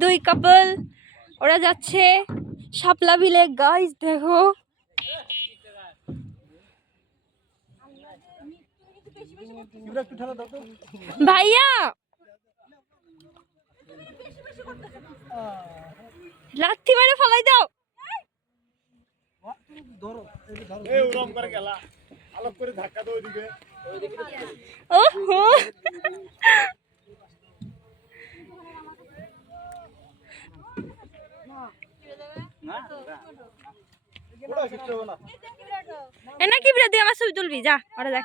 দুই কাপল ওরা যাচ্ছে শাপলা বিলে। গাইস দেখো। ভাইয়া! লাথি মেরে ফলাই দাও। ধরো ধরো করে ধাক্কা দাও ওইদিকে। ওহো। এনা কি বিরে আমার ছবি তুলবি যা ওরা দেখ।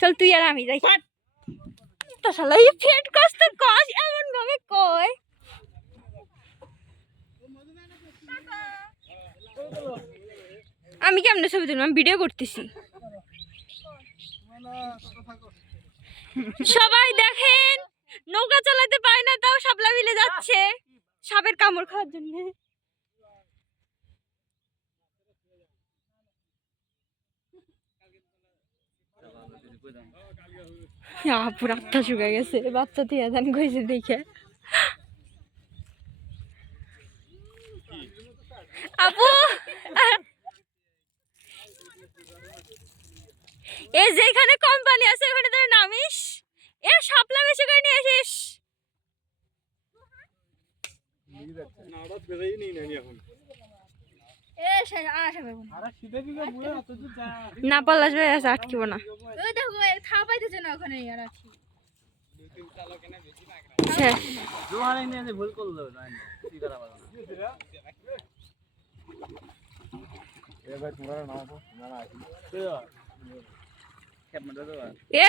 চল তুই আর আমি যাই। তো শালা এই ফেট কষ্ট কস এমন ভাবে কয়? আমি কেমনে ছবি তুলবো? আমি ভিডিও করতেছি। সবাই দেখেন, নৌকা চালাতে পারে না, তাও সাপলা মিলে যাচ্ছে। সাপের কামড় খাওয়ার জন্য। গেছে। বাচ্চা দেখে। আপু! এ যেখানে কোম্পানি আছে ওখানে তোর নামিস। এ শাপলা বেশি করে নিয়ে আসিস। না ভাই আছে আটকিব না। ভুল করল না কি করা ভালো না এ ভাই তোমরা নাও তো না না ক্যামেরা দাও এ